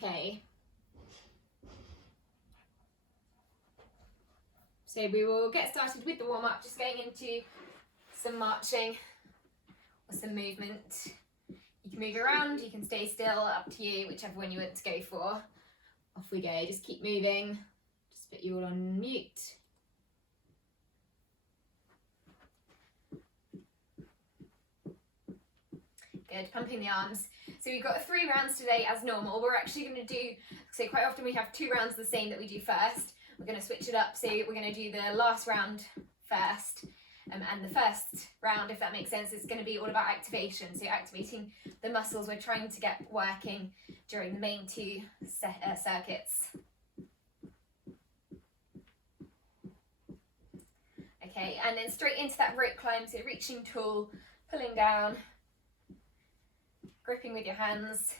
Okay. So we will get started with the warm-up, just going into some marching or some movement. You can move around, you can stay still, up to you, whichever one you want to go for. Off we go, just keep moving. Just put you all on mute. Good, pumping the arms. So we've got 3 rounds today as normal. We're actually going to do, so quite often we have 2 rounds the same that we do first. We're going to switch it up, so we're going to do the last round first. And the first round, if that makes sense, is going to be all about activation. So activating the muscles we're trying to get working during the main 2 circuits. Okay, and then straight into that rope climb, so reaching tall, pulling down, gripping with your hands.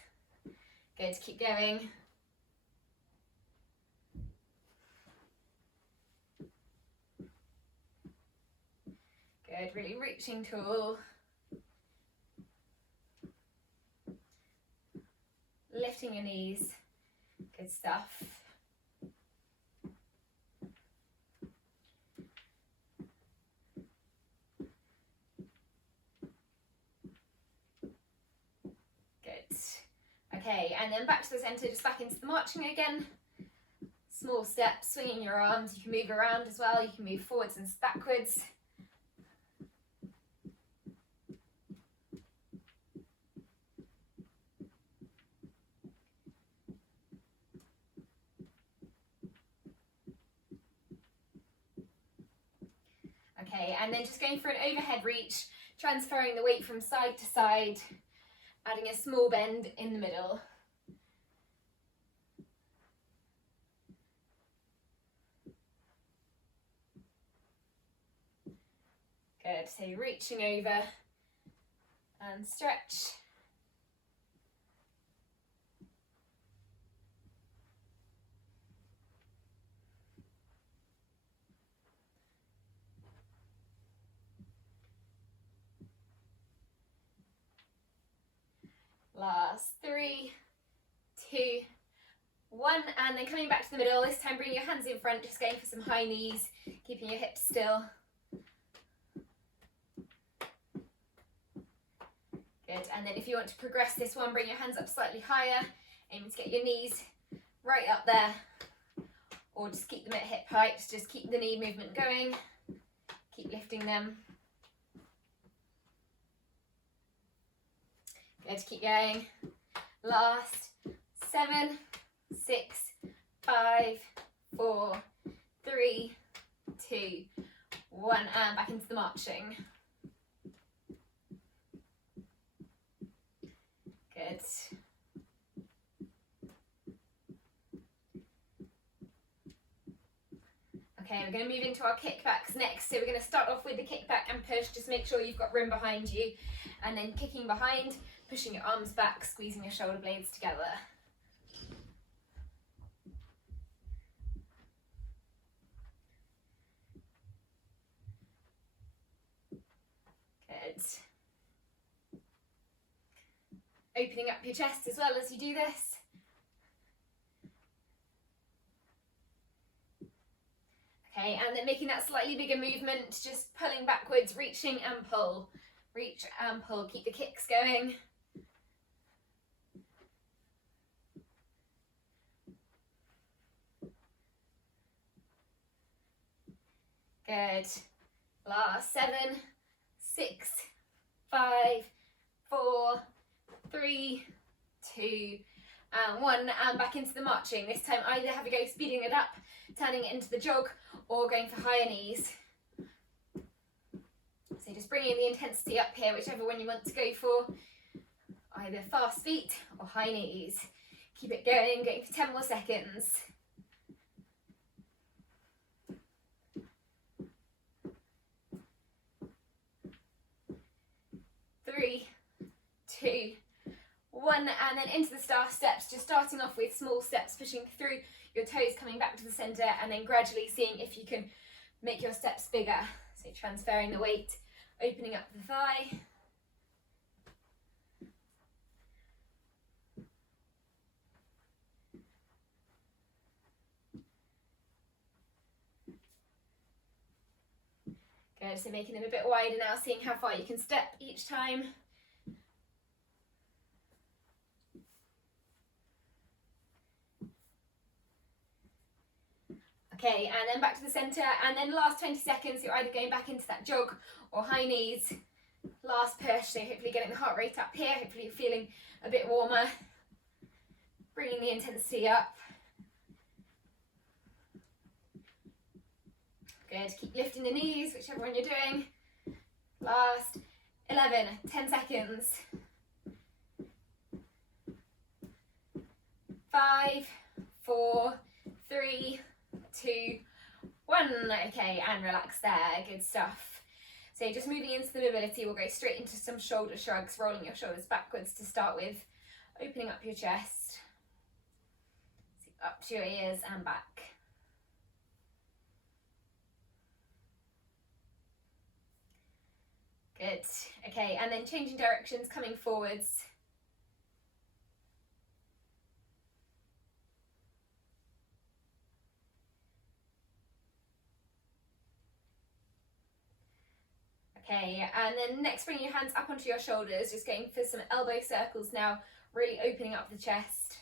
Good, keep going. Good, really reaching tall. Lifting your knees. Good stuff. Good. Okay, and then back to the centre, just back into the marching again. Small steps, swinging your arms. You can move around as well. You can move forwards and backwards. Okay, and then just going for an overhead reach, transferring the weight from side to side, adding a small bend in the middle. Good, so you're reaching over and stretch. Last 3, 2, 1, and then coming back to the middle. This time bring your hands in front, just going for some high knees, keeping your hips still. Good, and then if you want to progress this one, bring your hands up slightly higher, aiming to get your knees right up there, or just keep them at hip height, just keep the knee movement going, keep lifting them. Good, keep going. Last 7, 6, 5, 4, 3, 2, 1, and back into the marching. Good. Okay, we're going to move into our kickbacks next. So we're going to start off with the kickback and push. Just make sure you've got room behind you. And then kicking behind, pushing your arms back, squeezing your shoulder blades together. Good. Opening up your chest as well as you do this. Okay, and then making that slightly bigger movement, just pulling backwards, reaching and pull. Reach and pull, keep the kicks going. Good. Last 7, 6, 5, 4, 3, 2, and 1, and back into the marching. This time either have a go speeding it up, turning it into the jog, or going for higher knees. So just bringing the intensity up here, whichever one you want to go for. Either fast feet or high knees. Keep it going for 10 more seconds. 3, 2, 1, and then into the staff steps, just starting off with small steps, pushing through your toes, coming back to the centre, and then gradually seeing if you can make your steps bigger. So transferring the weight, opening up the thigh. Good, so making them a bit wider now, seeing how far you can step each time. Okay, and then back to the centre, and then last 20 seconds, you're either going back into that jog or high knees. Last push, so hopefully getting the heart rate up here, hopefully you're feeling a bit warmer. Bringing the intensity up. Good, keep lifting the knees, whichever one you're doing. Last 11, 10 seconds. 5, 4, 3, 2, 1. Okay, and relax there, good stuff. So just moving into the mobility, we'll go straight into some shoulder shrugs, rolling your shoulders backwards to start with, opening up your chest, so up to your ears and back. Good, okay, and then changing directions, coming forwards. Okay, and then next bring your hands up onto your shoulders, just going for some elbow circles now, really opening up the chest,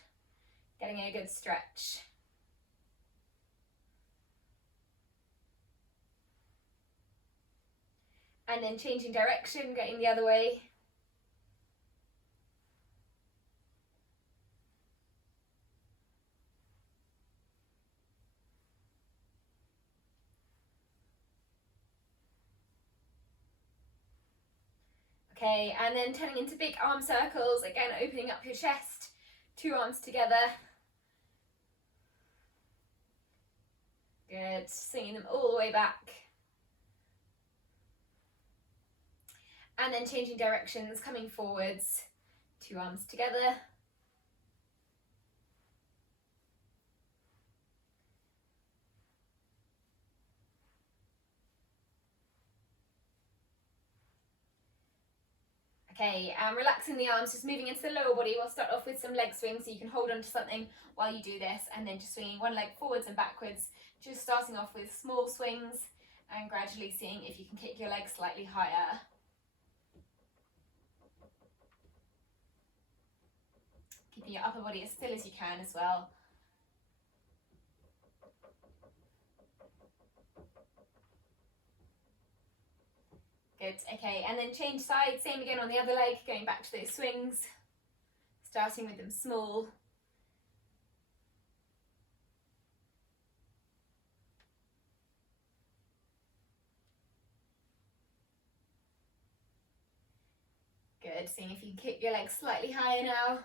getting a good stretch. And then changing direction, going the other way. Okay, and then turning into big arm circles, again opening up your chest, 2 arms together. Good, swinging them all the way back. And then changing directions, coming forwards, 2 arms together. Okay, and relaxing the arms, just moving into the lower body. We'll start off with some leg swings, so you can hold on to something while you do this, and then just swinging one leg forwards and backwards, just starting off with small swings and gradually seeing if you can kick your legs slightly higher. Keeping your upper body as still as you can as well. Good, okay, and then change sides, same again on the other leg, going back to those swings, starting with them small. Good, seeing if you can kick your legs slightly higher now.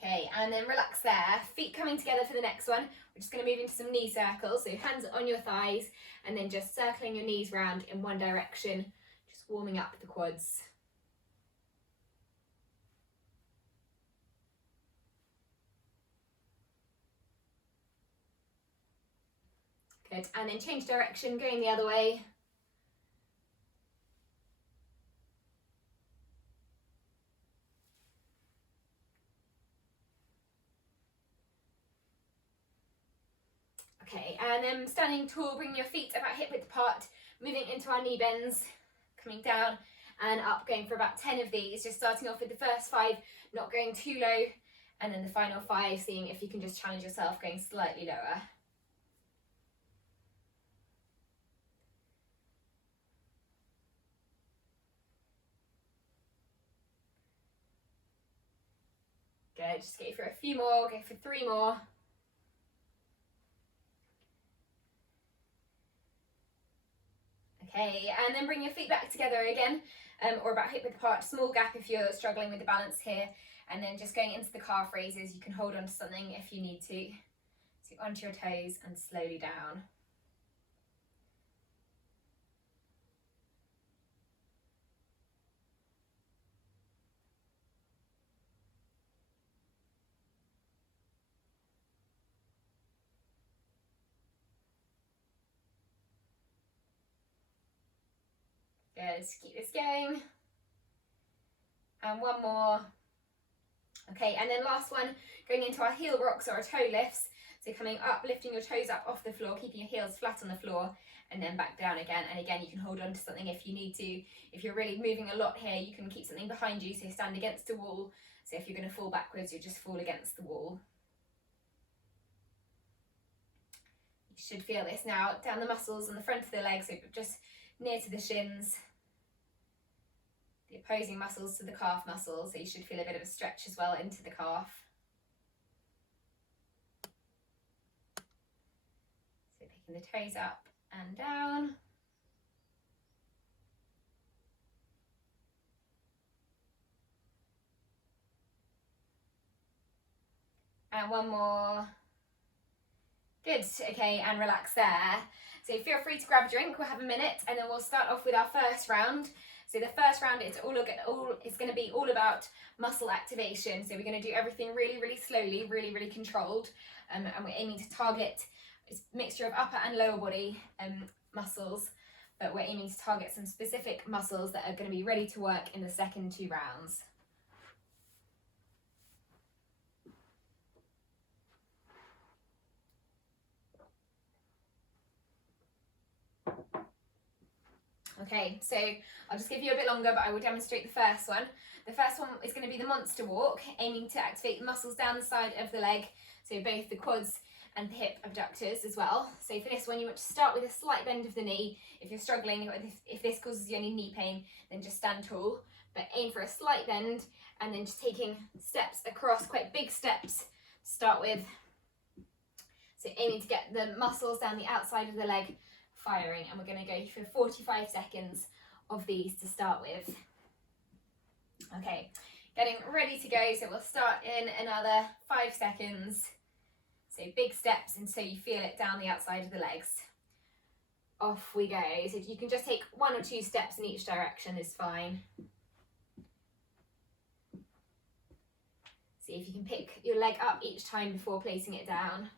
Okay, and then relax there, feet coming together for the next one. We're just going to move into some knee circles, so hands on your thighs, and then just circling your knees round in one direction, just warming up the quads. Good, and then change direction, going the other way. Okay, and then standing tall, bringing your feet about hip width apart, moving into our knee bends, coming down and up, going for about 10 of these, just starting off with the first 5, not going too low, and then the final 5, seeing if you can just challenge yourself, going slightly lower. Good, just go for a few more, go for 3 more. Okay, and then bring your feet back together again, or about hip width apart, small gap if you're struggling with the balance here, and then just going into the calf raises. You can hold on to something if you need to. So onto your toes and slowly down. Good, keep this going. And one more. Okay, and then last one, going into our heel rocks or our toe lifts. So So coming up, lifting your toes up off the floor, keeping your heels flat on the floor, and then back down again. And again, you can hold on to something if you need to. If you're really moving a lot here, you can keep something behind you, so stand against a wall. So if you're going to fall backwards, you just fall against the wall. You should feel this now down the muscles on the front of the legs, so just near to the shins. The opposing muscles to the calf muscles, so you should feel a bit of a stretch as well into the calf. So picking the toes up and down. And one more. Good, okay, and relax there. So feel free to grab a drink, we'll have a minute, and then we'll start off with our first round. So the first round, it's going to be all about muscle activation. So we're going to do everything really, really slowly, really, really controlled, and we're aiming to target a mixture of upper and lower body muscles, but we're aiming to target some specific muscles that are going to be ready to work in the second 2 rounds. Okay, so I'll just give you a bit longer, but I will demonstrate the first one. The first one is going to be the monster walk, aiming to activate the muscles down the side of the leg, so both the quads and the hip abductors as well. So for this one, you want to start with a slight bend of the knee. If you're struggling, or if this causes you any knee pain, then just stand tall, but aim for a slight bend, and then just taking steps across, quite big steps to start with. So aiming to get the muscles down the outside of the leg firing, and we're going to go for 45 seconds of these to start with. Okay, getting ready to go, so we'll start in another 5 seconds. So big steps, and so you feel it down the outside of the legs. Off we go. So if you can just take 1 or 2 steps in each direction is fine. See if you can pick your leg up each time before placing it down.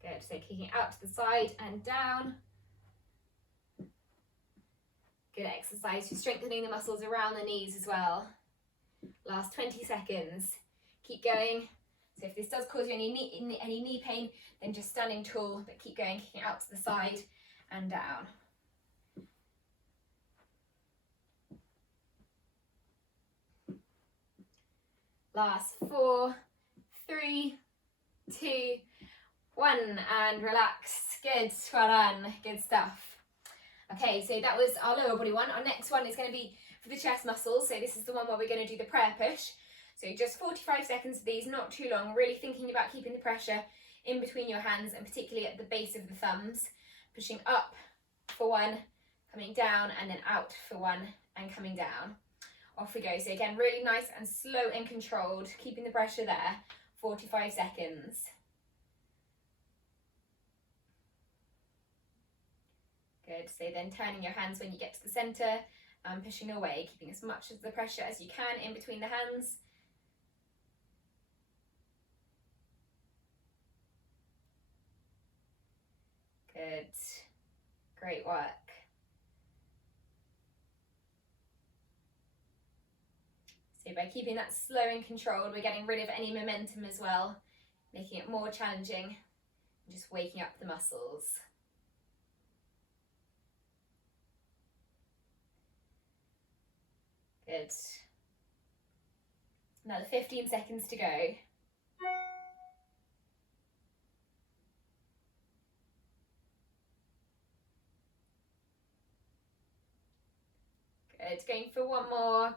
Good, so kicking out to the side and down. Good exercise for strengthening the muscles around the knees as well. Last 20 seconds. Keep going. So if this does cause you any knee pain, then just standing tall, but keep going, kicking out to the side and down. Last 4, 3, 2, 1, and relax. Good, well done, good stuff. Okay, so that was our lower body one. Our next one is going to be for the chest muscles. So this is the one where we're going to do the prayer push. So just 45 seconds of these, not too long, really thinking about keeping the pressure in between your hands and particularly at the base of the thumbs. Pushing up for 1, coming down, and then out for 1 and coming down. Off we go. So again, really nice and slow and controlled, keeping the pressure there. 45 seconds. Good, so then turning your hands when you get to the centre and pushing away, keeping as much of the pressure as you can in between the hands. Good, great work. So by keeping that slow and controlled, we're getting rid of any momentum as well, making it more challenging, and just waking up the muscles. Good. Another 15 seconds to go. Good, going for 1 more.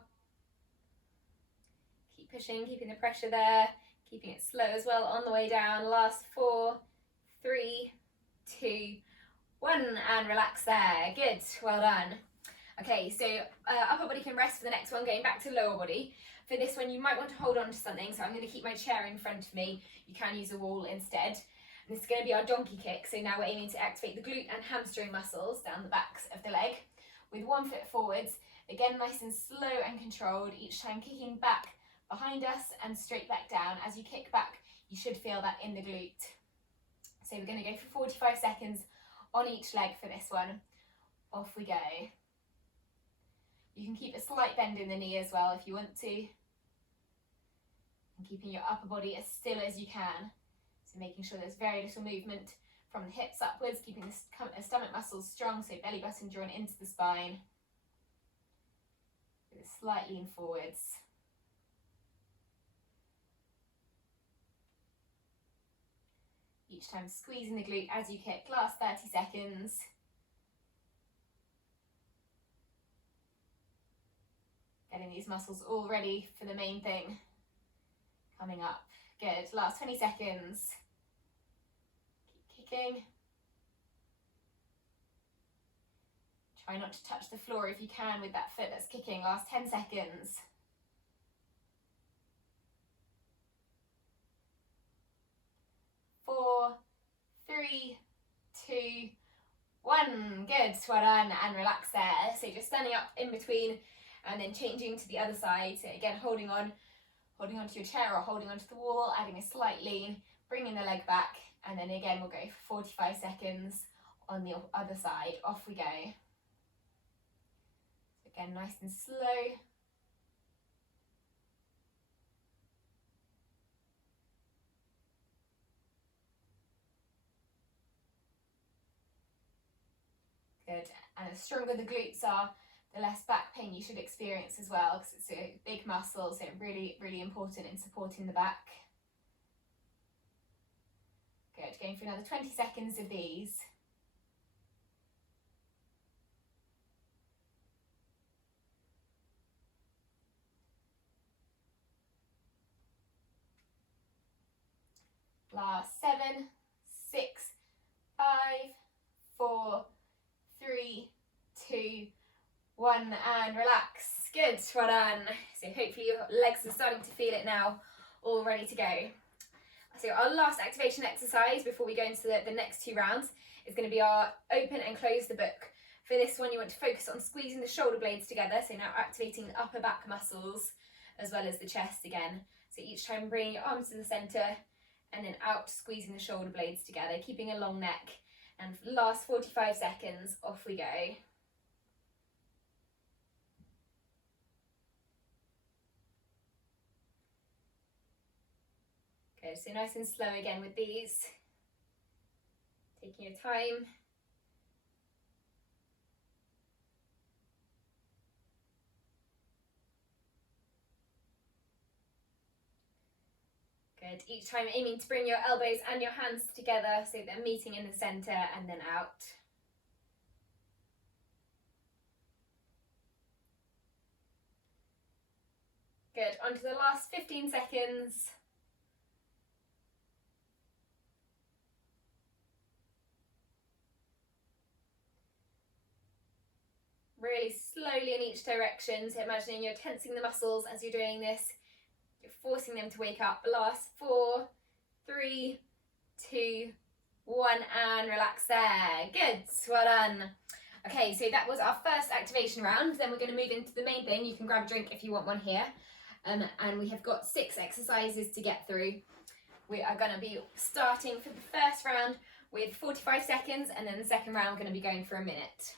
Keep pushing, keeping the pressure there, keeping it slow as well on the way down. Last 4, 3, 2, 1, and relax there. Good, well done. Okay, so upper body can rest for the next one, going back to lower body. For this one, you might want to hold on to something, so I'm going to keep my chair in front of me. You can use a wall instead. And this is going to be our donkey kick, so now we're aiming to activate the glute and hamstring muscles down the backs of the leg. With 1 foot forwards, again nice and slow and controlled, each time kicking back behind us and straight back down. As you kick back, you should feel that in the glute. So we're going to go for 45 seconds on each leg for this one. Off we go. You can keep a slight bend in the knee as well if you want to. And keeping your upper body as still as you can. So making sure there's very little movement from the hips upwards, keeping the stomach muscles strong, so belly button drawn into the spine. With a slight lean forwards. Each time squeezing the glute as you kick, last 30 seconds. Getting these muscles all ready for the main thing. Coming up. Good. Last 20 seconds. Keep kicking. Try not to touch the floor if you can with that foot that's kicking. Last 10 seconds. 4, 3, 2, 1. Good. Well done. And relax there. So just standing up in between and then changing to the other side. So again, holding onto your chair or holding onto the wall, adding a slight lean, bringing the leg back, and then again we'll go for 45 seconds on the other side. Off we go. So again, nice and slow. Good. And the stronger the glutes are, the less back pain you should experience as well, because it's a big muscle, so really, really important in supporting the back. Good, going for another 20 seconds of these. Last 7, 6, 5, 4, 3, 2, 1, and relax. Good, well done. So hopefully your legs are starting to feel it now, all ready to go. So our last activation exercise before we go into the next 2 rounds is going to be our open and close the book. For this one, you want to focus on squeezing the shoulder blades together, so now activating the upper back muscles as well as the chest again. So each time bringing your arms to the centre and then out, squeezing the shoulder blades together, keeping a long neck. And for the last 45 seconds, off we go. Good, so nice and slow again with these. Taking your time. Good, each time aiming to bring your elbows and your hands together so they're meeting in the centre and then out. Good, on to the last 15 seconds. Really slowly in each direction, so imagining you're tensing the muscles as you're doing this. You're forcing them to wake up. Last 4, 3, 2, 1, and relax there. Good, well done. Okay, so that was our first activation round. Then we're going to move into the main thing. You can grab a drink if you want one here. And we have got 6 exercises to get through. We are going to be starting for the first round with 45 seconds, and then the second round we're going to be going for a minute.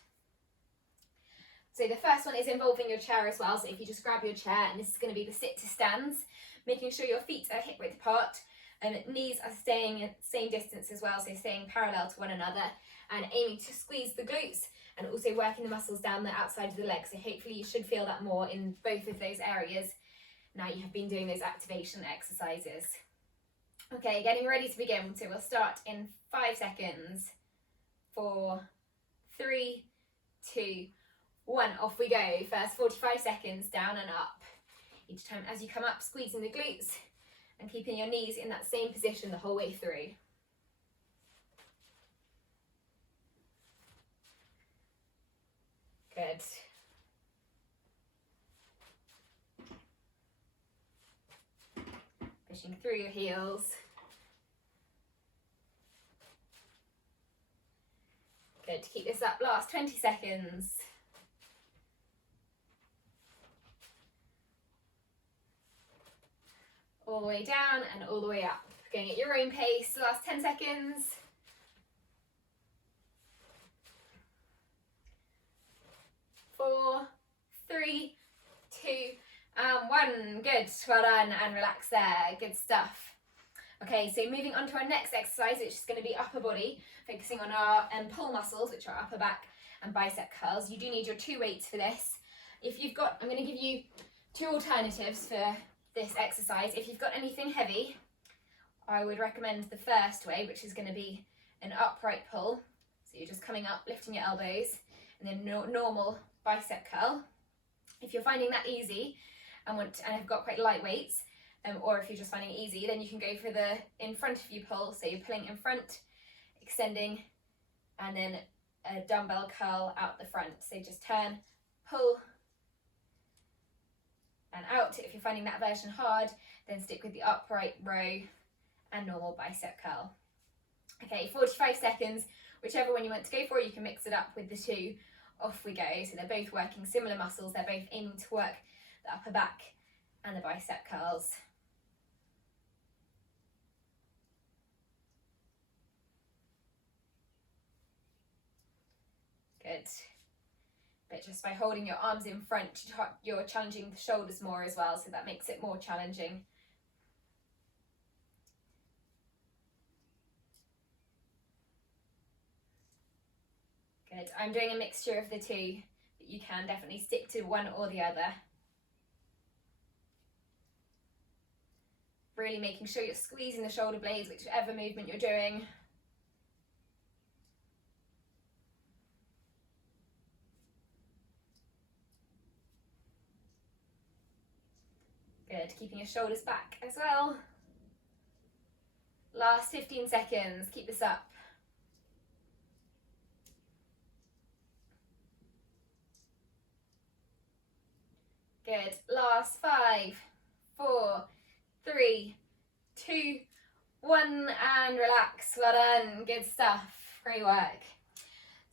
So the first one is involving your chair as well. So if you just grab your chair, and this is going to be the sit to stands, making sure your feet are hip width apart, and knees are staying at the same distance as well, so staying parallel to one another, and aiming to squeeze the glutes and also working the muscles down the outside of the legs. So hopefully you should feel that more in both of those areas now you have been doing those activation exercises. Okay, getting ready to begin. So we'll start in 5 seconds. 4, 3, 2, 1, off we go. First 45 seconds, down and up. Each time as you come up, squeezing the glutes and keeping your knees in that same position the whole way through. Good. Pushing through your heels. Good, to keep this up, last 20 seconds. All the way down and all the way up. Going at your own pace, last 10 seconds. 4, 3, done. Good. Well done. And relax there. Good stuff. Okay, so moving on to our next exercise, which is going to be upper body, focusing on our pull muscles, which are upper back and bicep curls. You do need your 2 weights for this. If you've got, I'm going to give you 2 alternatives for this exercise. If you've got anything heavy, I would recommend the first way, which is going to be an upright pull. So you're just coming up, lifting your elbows, and then normal bicep curl. If you're finding that easy and have got quite light weights, or if you're just finding it easy, then you can go for the in front of you pull. So you're pulling in front, extending, and then a dumbbell curl out the front. So just turn, pull, and out. If you're finding that version hard, then stick with the upright row and normal bicep curl. Okay, 45 seconds, whichever one you want to go for. You can mix it up with the 2. Off we go. So they're both working similar muscles. They're both aiming to work the upper back and the bicep curls. Good. But just by holding your arms in front, you're challenging the shoulders more as well, so that makes it more challenging. Good. I'm doing a mixture of the 2, but you can definitely stick to one or the other. Really making sure you're squeezing the shoulder blades, whichever movement you're doing. Good, keeping your shoulders back as well. Last 15 seconds, keep this up. Good, last 5, 4, 3, 2, 1, and relax. Well done, good stuff, great work.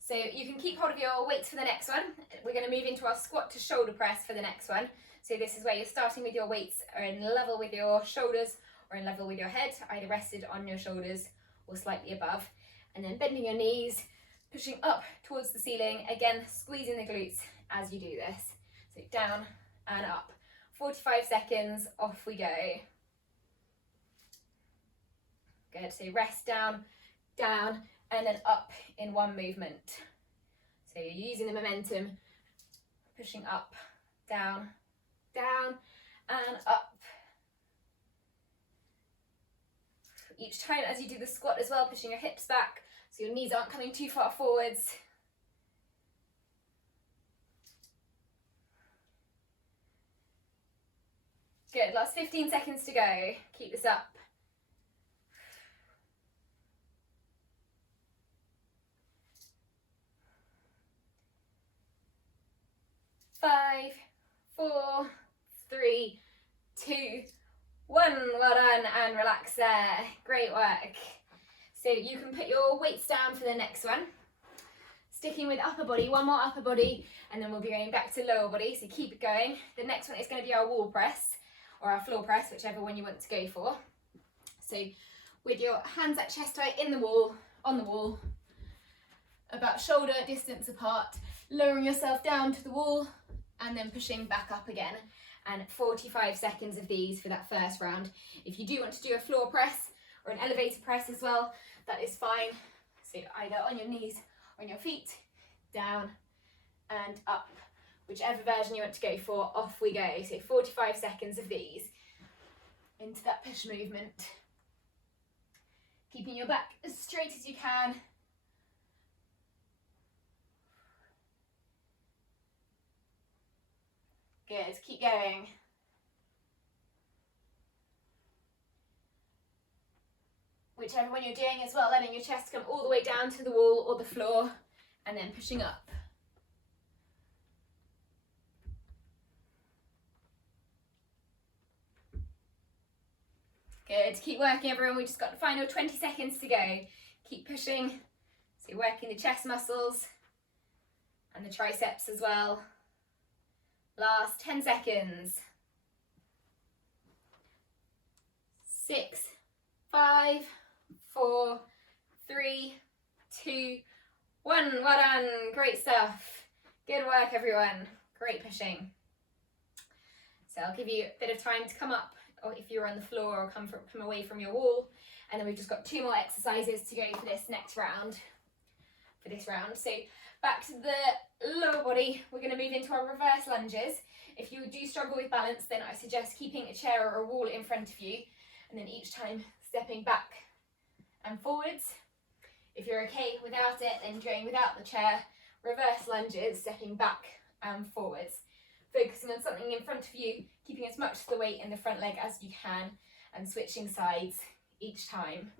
So you can keep hold of your weights for the next one. We're going to move into our squat to shoulder press for the next one. So this is where you're starting with your weights are in level with your shoulders or in level with your head, either rested on your shoulders or slightly above. And then bending your knees, pushing up towards the ceiling, again squeezing the glutes as you do this. So down and up. 45 seconds, off we go. Good, so rest down, down, and then up in one movement. So you're using the momentum, pushing up, down, down, and up. Each time as you do the squat as well, pushing your hips back so your knees aren't coming too far forwards. Good, last 15 seconds to go. Keep this up. 5, 4, 3, 2, 1. Well done, and relax there. Great work. So you can put your weights down for the next one. Sticking with upper body, one more upper body, and then we'll be going back to lower body, so keep it going. The next one is going to be our wall press, or our floor press, whichever one you want to go for. So with your hands at chest height in the wall, on the wall, about shoulder distance apart, lowering yourself down to the wall, and then pushing back up again. And 45 seconds of these for that first round. If you do want to do a floor press or an elevator press as well, that is fine. So either on your knees or on your feet, down and up. Whichever version you want to go for, off we go. So 45 seconds of these into that push movement. Keeping your back as straight as you can. Good, keep going. Whichever one you're doing as well, letting your chest come all the way down to the wall or the floor, and then pushing up. Good, keep working everyone, we just got the final 20 seconds to go. Keep pushing, so you're working the chest muscles and the triceps as well. Last 10 seconds. 6, 5, 4, 3, 2, 1. Well done, great stuff. Good work everyone, great pushing. So I'll give you a bit of time to come up, or if you're on the floor, or come away from your wall. And then we've just got 2 more exercises to go for this next round. So back to the lower body, we're going to move into our reverse lunges. If you do struggle with balance, then I suggest keeping a chair or a wall in front of you, and then each time stepping back and forwards. If you're okay without it, then going without the chair, reverse lunges, stepping back and forwards. Focusing on something in front of you, keeping as much of the weight in the front leg as you can, and switching sides each time.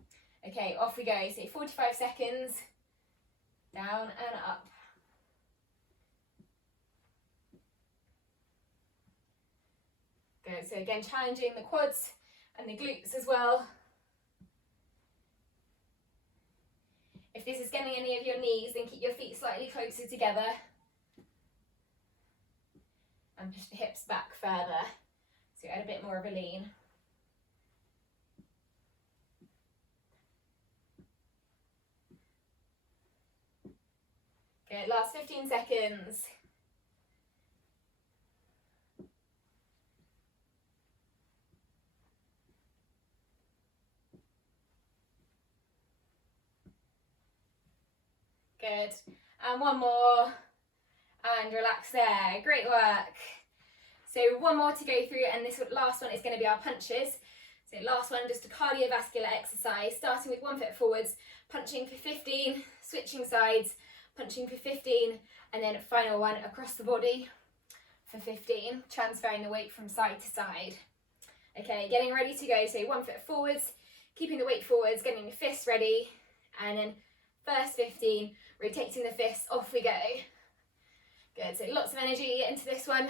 Okay, off we go. So 45 seconds, down and up. Good, so again, challenging the quads and the glutes as well. If this is getting any of your knees, then keep your feet slightly closer together. And push the hips back further, so add a bit more of a lean. Good, last 15 seconds. Good, and one more. And relax there, great work. So one more to go through, and this last one is going to be our punches. So last one, just a cardiovascular exercise, starting with 1 foot forwards, punching for 15, switching sides, punching for 15, and then final one across the body for 15, transferring the weight from side to side. Okay, getting ready to go, so 1 foot forwards, keeping the weight forwards, getting the fists ready, and then first 15, rotating the fists, off we go. Good, so lots of energy into this one.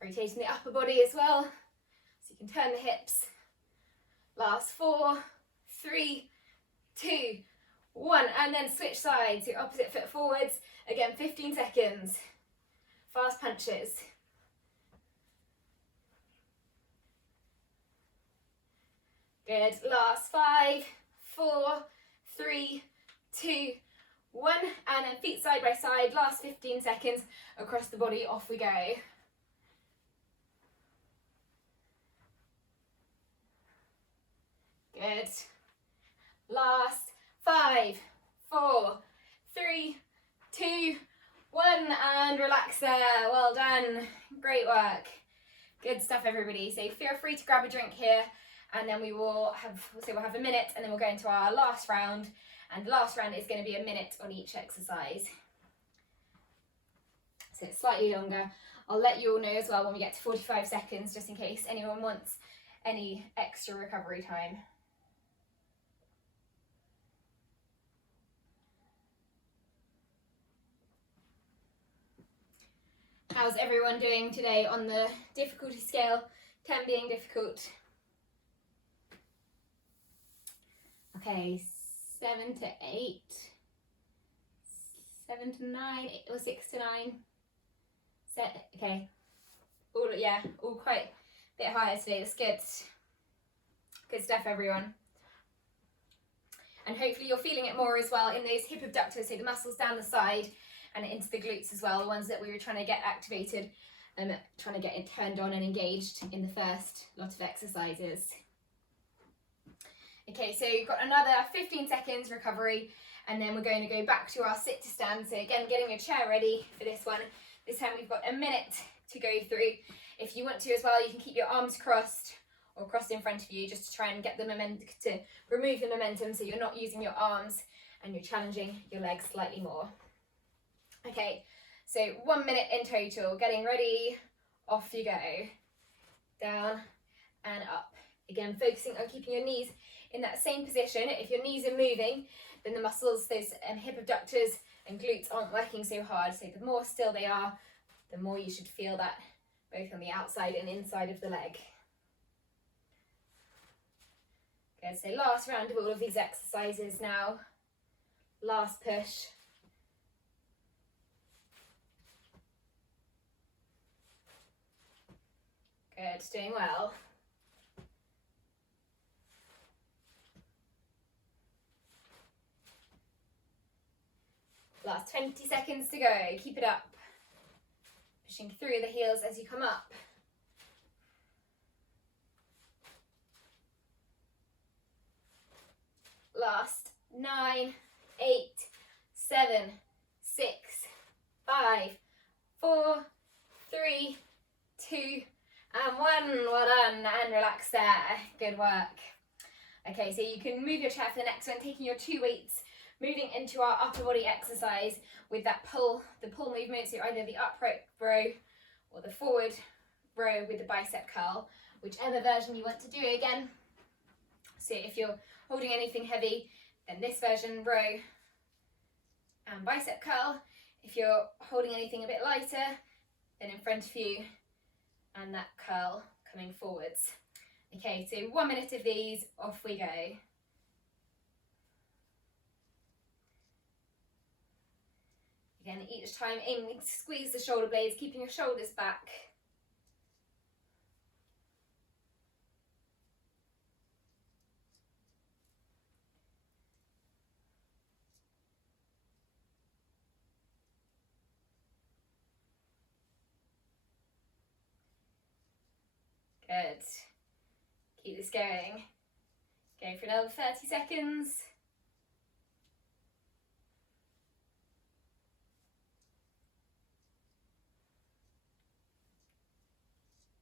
Rotating the upper body as well, so you can turn the hips. Last 4, 3, 2, 1, and then switch sides, your opposite foot forwards. Again, 15 seconds. Fast punches. Good, last 5, 4, 3, 2, 1, and then feet side by side, last 15 seconds, across the body, off we go. Good. Last 5, 4, 3, 2, 1, and relax there. Well done. Great work. Good stuff, everybody. So feel free to grab a drink here, and then we'll have a minute, and then we'll go into our last round. And the last round is going to be a minute on each exercise. So it's slightly longer. I'll let you all know as well when we get to 45 seconds, just in case anyone wants any extra recovery time. How's everyone doing today on the difficulty scale? 10 being difficult. Okay, 7 to 8, 7 to 9, or 6 to 9. Okay, all quite a bit higher today. That's good. Good stuff, everyone. And hopefully you're feeling it more as well in those hip abductors, so the muscles down the side and into the glutes as well, the ones that we were trying to get activated and trying to get it turned on and engaged in the first lot of exercises. Okay, so you've got another 15 seconds recovery, and then we're going to go back to our sit to stand. So again, getting your chair ready for this one. This time we've got a minute to go through. If you want to as well, you can keep your arms crossed or crossed in front of you, just to try and get the momentum, to remove the momentum, so you're not using your arms and you're challenging your legs slightly more. Okay, so 1 minute in total. Getting ready, off you go. Down and up. Again, focusing on keeping your knees in that same position. If your knees are moving, then the muscles, those hip abductors and glutes aren't working so hard. So the more still they are, the more you should feel that both on the outside and inside of the leg. Good, so last round of all of these exercises now. Last push. Good, doing well. Last 20 seconds to go, keep it up. pushing through the heels as you come up. Last 9, 8, 7, 6, 5, 4, 3, 2, and 1. Well done, and relax there. Good work. Okay, so you can move your chair for the next one, taking your 2 weights, moving into our upper body exercise with that pull, the pull movement, so either the upright row or the forward row with the bicep curl, whichever version you want to do again. So if you're holding anything heavy, then this version, row and bicep curl. If you're holding anything a bit lighter, then in front of you and that curl coming forwards. Okay, so 1 minute of these, off we go. Again, each time aiming to squeeze the shoulder blades, keeping your shoulders back. Good. Keep this going. Going for another 30 seconds.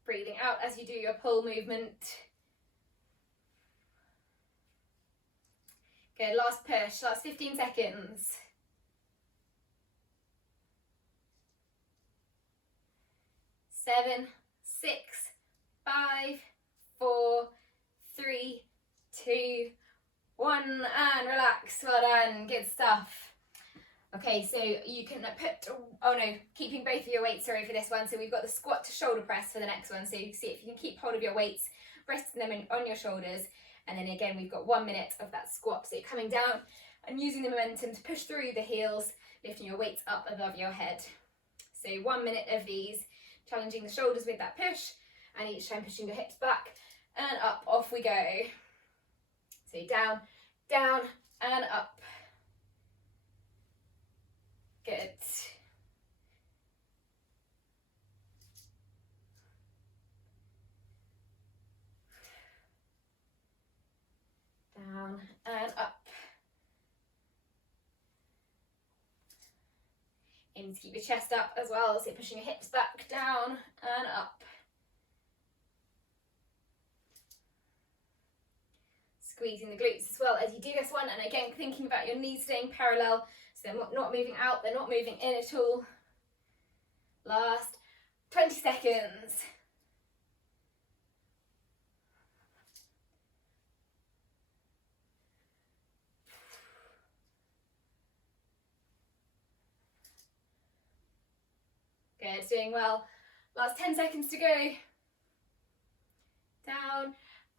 Breathing out as you do your pull movement. Good, last push, last 15 seconds. 7, 6, 5, 4, 3, 2, 1, and relax. Well done, good stuff. Okay, so you can put, oh no, keeping both of your weights, sorry for this one. So we've got the squat to shoulder press for the next one. So you see if you can keep hold of your weights, resting them on your shoulders. And then again, we've got 1 minute of that squat. So you're coming down and using the momentum to push through the heels, lifting your weights up above your head. So 1 minute of these, challenging the shoulders with that push, and each time pushing your hips back and up, off we go. So down, down, and up. Good. Down and up. Aim to keep your chest up as well, so pushing your hips back, down and up. Squeezing the glutes as well as you do this one, and again thinking about your knees staying parallel, so they're not moving out, they're not moving in at all. Last 20 seconds. Good, doing well. Last 10 seconds to go. Down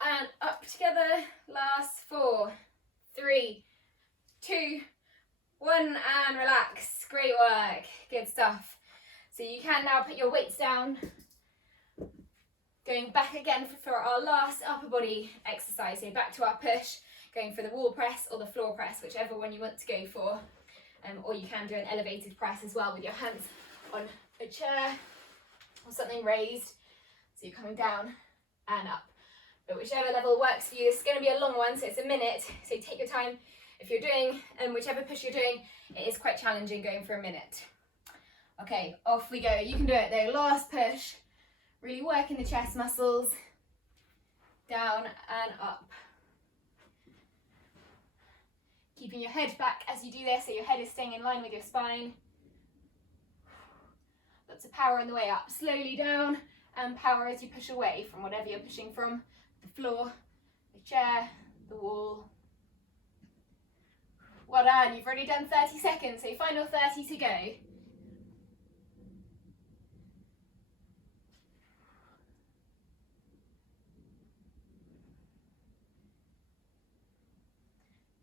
and up together. Last 4, 3, 2, 1, and relax. Great work. Good stuff. So you can now put your weights down. Going back again for our last upper body exercise. So back to our push, going for the wall press or the floor press, whichever one you want to go for. Or you can do an elevated press as well with your hands on a chair or something raised. So you're coming down and up. But whichever level works for you. This is going to be a long one, so it's a minute. So take your time. If you're doing, whichever push you're doing, it is quite challenging going for a minute. Okay, off we go. You can do it though. Last push. Really working the chest muscles. Down and up. Keeping your head back as you do this, so your head is staying in line with your spine. Lots of power on the way up. Slowly down, and power as you push away from whatever you're pushing from. The floor, the chair, the wall. Well done, you've already done 30 seconds, so final 30 to go.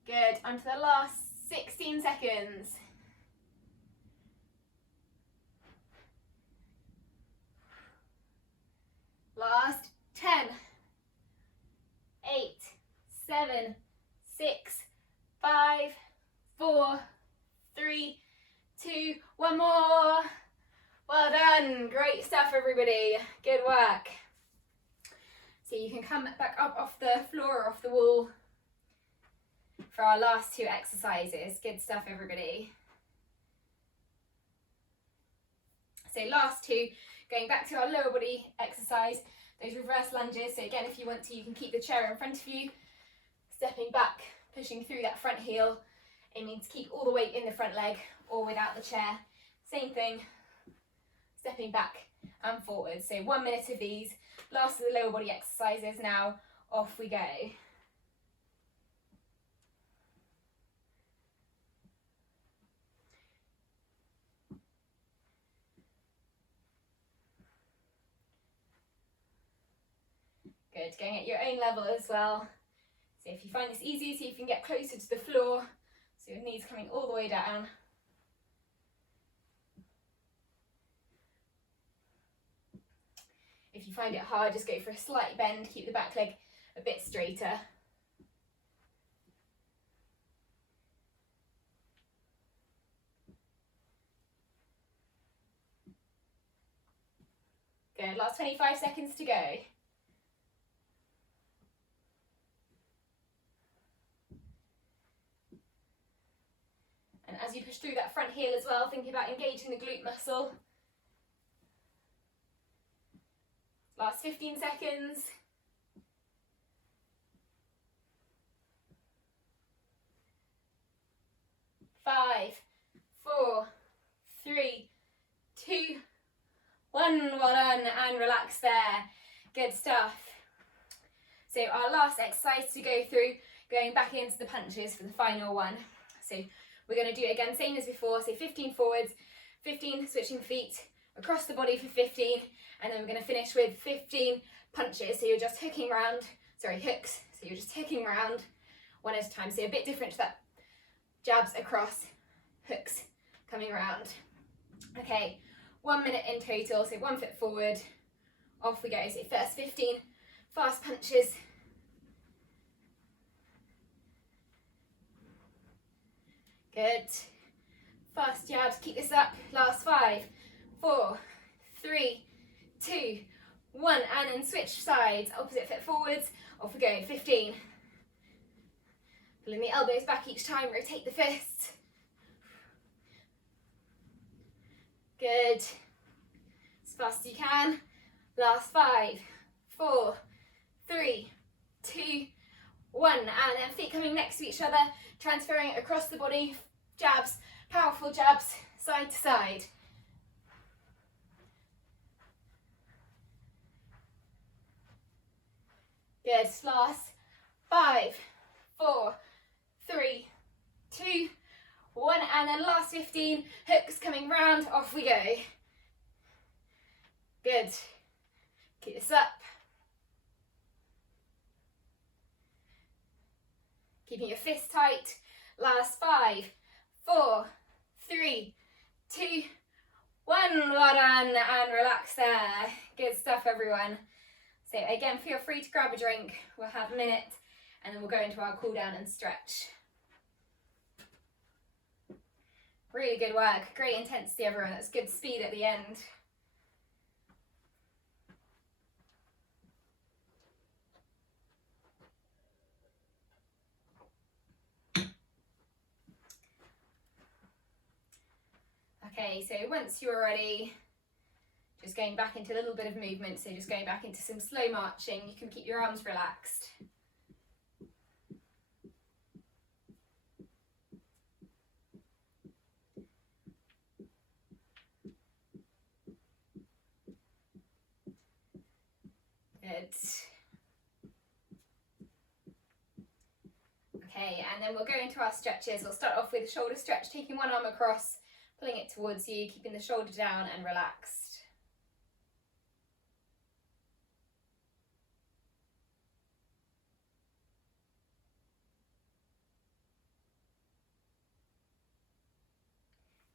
Good, on to the last 16 seconds. Last 10, 8, 7, 6, 5, 4, 3, 2, one more. Well done, great stuff everybody, good work. So you can come back up off the floor or off the wall for our last two exercises. Good stuff everybody. So last two, going back to our lower body exercise, those reverse lunges. So again, if you want to, you can keep the chair in front of you, stepping back, pushing through that front heel, aiming to keep all the weight in the front leg or without the chair. Same thing, stepping back and forward. So 1 minute of these. Last of the lower body exercises now, off we go. Good, going at your own level as well. So if you find this easy, see if you can get closer to the floor, so your knees coming all the way down. If you find it hard, just go for a slight bend, keep the back leg a bit straighter. Good, last 25 seconds to go. And as you push through that front heel as well, thinking about engaging the glute muscle. Last 15 seconds. 5, 4, 3, 2, 1. Well done, and relax there. Good stuff. So our last exercise to go through, going back into the punches for the final one. So we're going to do it again, same as before. So 15 forwards, 15 switching feet across the body for 15, and then we're going to finish with 15 punches. So you're just hooking round, hooks. So you're just hooking round one at a time. So a bit different to that jabs across, hooks coming around. Okay, 1 minute in total. So 1 foot forward, off we go. So first 15 fast punches. Good. Fast jabs, keep this up. Last 5, 4, 3, 2, 1. And then switch sides, opposite foot forwards, off we go. 15. Pulling the elbows back each time, rotate the fists. Good. As fast as you can. Last 5, 4, 3, 2, 1. And then feet coming next to each other, transferring it across the body. Jabs, powerful jabs, side to side. Good. Last 5, 4, 3, 2, 1. And then last 15, hooks coming round, off we go. Good. Keep this up. Keeping your fists tight. Last 5, 4, 3, 2, 1. Well done, and relax there. Good stuff, everyone. So again, feel free to grab a drink. We'll have a minute, and then we'll go into our cool down and stretch. Really good work. Great intensity, everyone. That's good speed at the end. Okay, so once you're ready, just going back into a little bit of movement, so just going back into some slow marching. You can keep your arms relaxed. Good. Okay, and then we'll go into our stretches. We'll start off with shoulder stretch, taking one arm across, pulling it towards you, keeping the shoulder down and relaxed.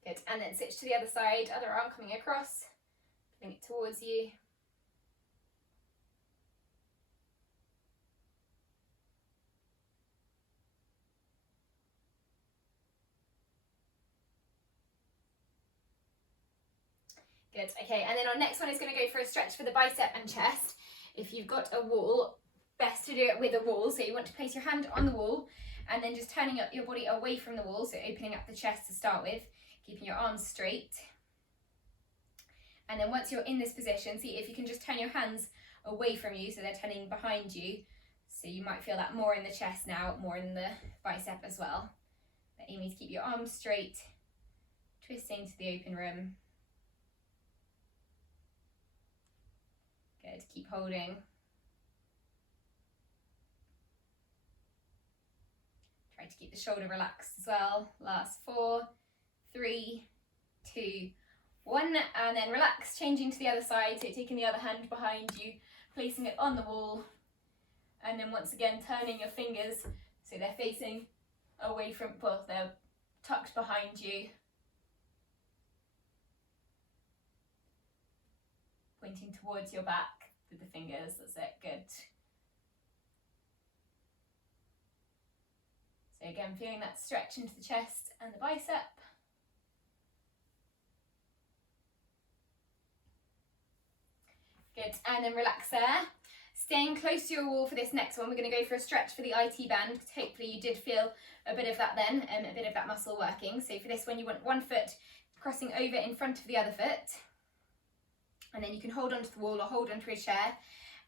Good, and then switch to the other side, other arm coming across, pulling it towards you. Good, okay, and then our next one is going to go for a stretch for the bicep and chest. If you've got a wall, best to do it with a wall. So you want to place your hand on the wall and then just turning up your body away from the wall, so opening up the chest to start with, keeping your arms straight. And then once you're in this position, see if you can just turn your hands away from you so they're turning behind you. So you might feel that more in the chest now, more in the bicep as well. But aiming to keep your arms straight, twisting to the open rim. Good, keep holding. Try to keep the shoulder relaxed as well. Last 4, 3, 2, 1, and then relax, changing to the other side, so taking the other hand behind you, placing it on the wall, and then once again turning your fingers so they're facing away from, well, they're tucked behind you. Pointing towards your back with the fingers, that's it, good. So again, feeling that stretch into the chest and the bicep. Good, and then relax there. Staying close to your wall for this next one, we're going to go for a stretch for the IT band, because hopefully you did feel a bit of that then, a bit of that muscle working. So for this one, you want one foot crossing over in front of the other foot, and then you can hold onto the wall or hold onto a chair,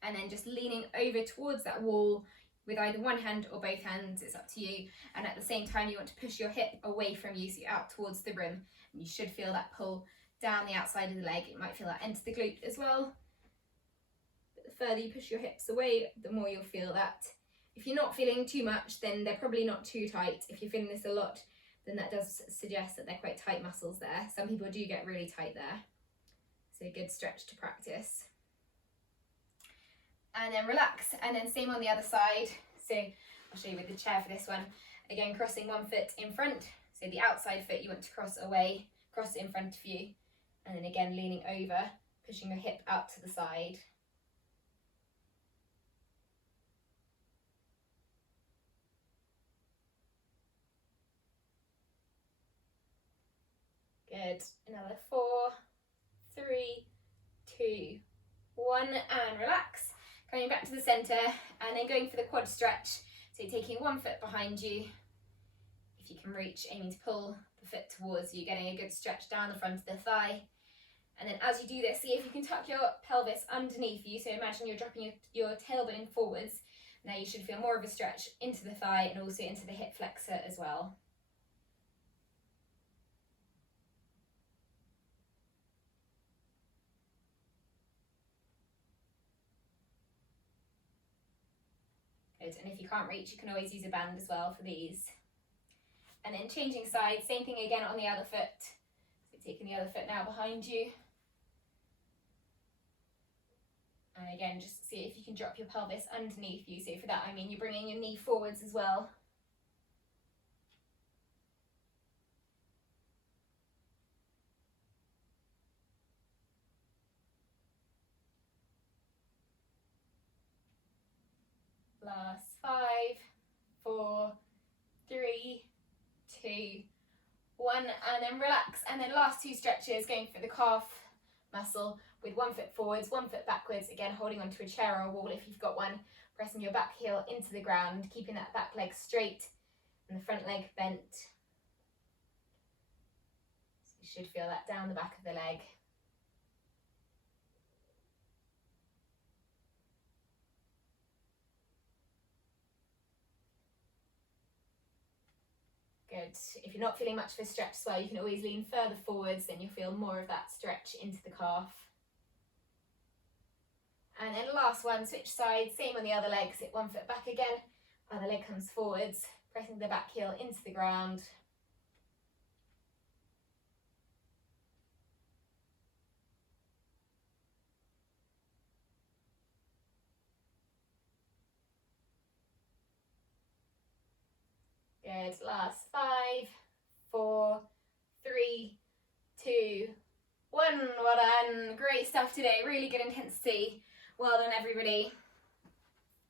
and then just leaning over towards that wall with either one hand or both hands, it's up to you. And at the same time, you want to push your hip away from you, so you're out towards the rim. And you should feel that pull down the outside of the leg. You might feel that into the glute as well. But the further you push your hips away, the more you'll feel that. If you're not feeling too much, then they're probably not too tight. If you're feeling this a lot, then that does suggest that they're quite tight muscles there. Some people do get really tight there. So a good stretch to practice. And then relax, and then same on the other side. So I'll show you with the chair for this one. Again, crossing one foot in front, so the outside foot you want to cross away, cross in front of you, and then again leaning over, pushing your hip out to the side. Good, another 4, 3, 2, 1, and relax. Coming back to the centre, and then going for the quad stretch. So you're taking one foot behind you, if you can reach, aiming to pull the foot towards you, getting a good stretch down the front of the thigh. And then as you do this, see if you can tuck your pelvis underneath you. So imagine you're dropping your tailbone forwards. Now you should feel more of a stretch into the thigh and also into the hip flexor as well. Good, and if you can't reach, you can always use a band as well for these. And then changing sides, same thing again on the other foot. So taking the other foot now behind you. And again, just see if you can drop your pelvis underneath you. So for that, I mean you're bringing your knee forwards as well. Last 5, 4, 3, 2, 1, and then relax. And then last 2 stretches, going for the calf muscle with one foot forwards, one foot backwards, again holding onto a chair or a wall if you've got one, pressing your back heel into the ground, keeping that back leg straight and the front leg bent. So you should feel that down the back of the leg. Good. If you're not feeling much of a stretch as well, you can always lean further forwards, then you'll feel more of that stretch into the calf. And then last one, switch sides, same on the other leg, sit one foot back again, other leg comes forwards, pressing the back heel into the ground. Good, last 5, 4, 3, 2, 1, well done. Great stuff today, really good intensity. Well done everybody.